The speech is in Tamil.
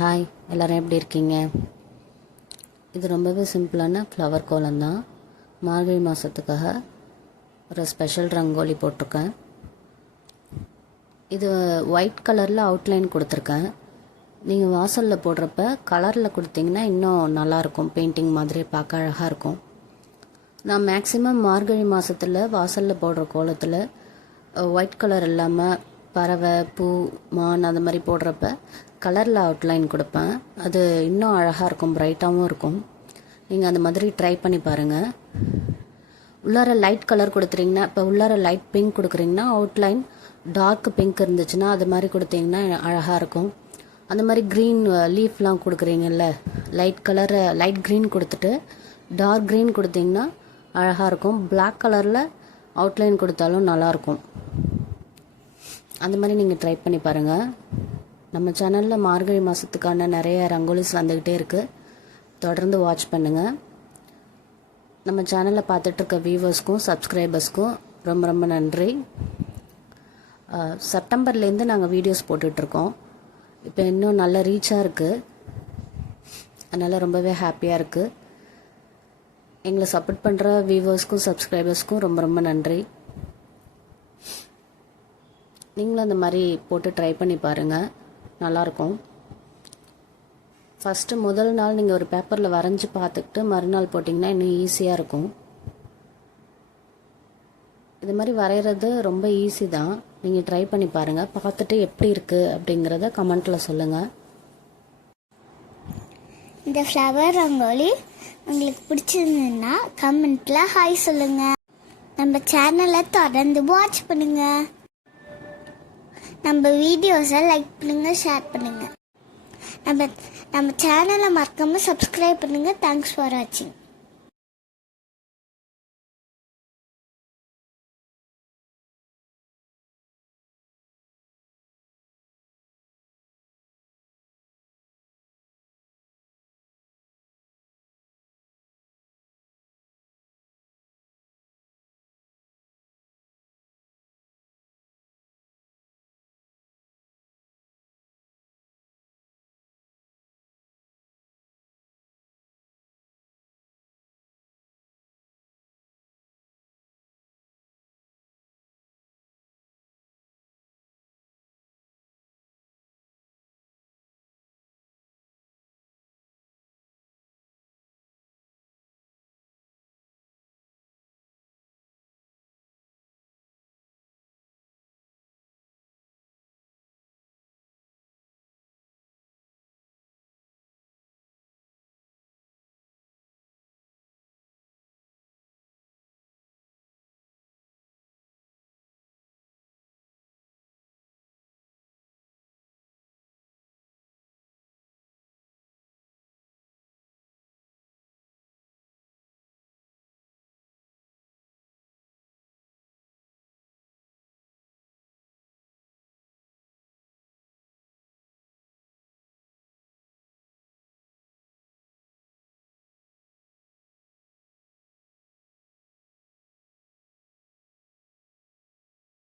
ஹாய், எல்லோரும் எப்படி இருக்கீங்க? இது ரொம்பவே சிம்பிளான ஃப்ளவர் கோலம் தான். மார்கழி மாதத்துக்காக ஒரு ஸ்பெஷல் ரங்கோலி போட்டிருக்கேன். இது ஒயிட் கலரில் அவுட்லைன் கொடுத்துருக்கேன். நீங்கள் வாசலில் போடுறப்ப கலரில் கொடுத்தீங்கன்னா இன்னும் நல்லாயிருக்கும், பெயிண்டிங் மாதிரி பார்க்க அழகாக இருக்கும். நான் மேக்ஸிமம் மார்கழி மாதத்தில் வாசலில் போடுற கோலத்தில் ஒயிட் கலர் இல்லாமல் பறவை, பூ, மான் அந்த மாதிரி போடுறப்ப கலரில் அவுட்லைன் கொடுப்பேன். அது இன்னும் அழகாக இருக்கும், பிரைட்டாகவும் இருக்கும். நீங்கள் அந்த மாதிரி ட்ரை பண்ணி பாருங்கள். உள்ளார லைட் கலர் கொடுத்துட்டிங்கன்னா, இப்போ உள்ளார லைட் பிங்க் கொடுக்குறீங்கன்னா அவுட்லைன் டார்க் பிங்க் இருந்துச்சுன்னா அது மாதிரி கொடுத்தீங்கன்னா அழகாக இருக்கும். அந்த மாதிரி க்ரீன் லீஃப்லாம் கொடுக்குறீங்கல்ல, லைட் கலரை லைட் க்ரீன் கொடுத்துட்டு டார்க் க்ரீன் கொடுத்தீங்கன்னா அழகாக இருக்கும். பிளாக் கலரில் அவுட்லைன் கொடுத்தாலும் நல்லாயிருக்கும். அந்த மாதிரி நீங்கள் ட்ரை பண்ணி பாருங்கள். நம்ம சேனலில் மார்கழி மாதத்துக்கான நிறைய ரங்கோலிஸ் வந்துக்கிட்டே இருக்குது. தொடர்ந்து வாட்ச் பண்ணுங்கள். நம்ம சேனலில் பார்த்துட்ருக்க வியூவர்ஸ்க்கும் சப்ஸ்கிரைபர்ஸ்க்கும் ரொம்ப ரொம்ப நன்றி. செப்டம்பர்லேருந்து நாங்கள் வீடியோஸ் போட்டுட்ருக்கோம். இப்போ இன்னும் நல்ல ரீச்சாக இருக்குது. அதனால் ரொம்பவே ஹாப்பியாக இருக்குது. எங்களை சப்போர்ட் பண்ணுற வியூவர்ஸ்க்கும் சப்ஸ்கிரைபர்ஸ்க்கும் ரொம்ப ரொம்ப நன்றி. நீங்களும் அந்த மாதிரி போட்டு ட்ரை பண்ணி பாருங்கள், நல்லாயிருக்கும். ஃபஸ்ட்டு முதல் நாள் நீங்கள் ஒரு பேப்பரில் வரைஞ்சி பார்த்துக்கிட்டு மறுநாள் போட்டிங்கன்னா இன்னும் ஈஸியாக இருக்கும். இது மாதிரி வரைகிறது ரொம்ப ஈஸி தான். நீங்கள் ட்ரை பண்ணி பாருங்கள். பார்த்துட்டு எப்படி இருக்குது அப்படிங்கிறத கமெண்ட்டில் சொல்லுங்கள். இந்த ஃப்ளவர் ரங்கோலி உங்களுக்கு பிடிச்சிருந்ததுன்னா கமெண்ட்டில் ஹாய் சொல்லுங்கள். நம்ம சேனலை தொடர்ந்து வாட்ச் பண்ணுங்கள். நம்ம வீடியோஸை லைக் பண்ணுங்கள், ஷேர் பண்ணுங்கள். நம்ம சேனலை மறக்காமல் சப்ஸ்கிரைப் பண்ணுங்கள். தேங்க்ஸ் ஃபார் வாட்சிங்.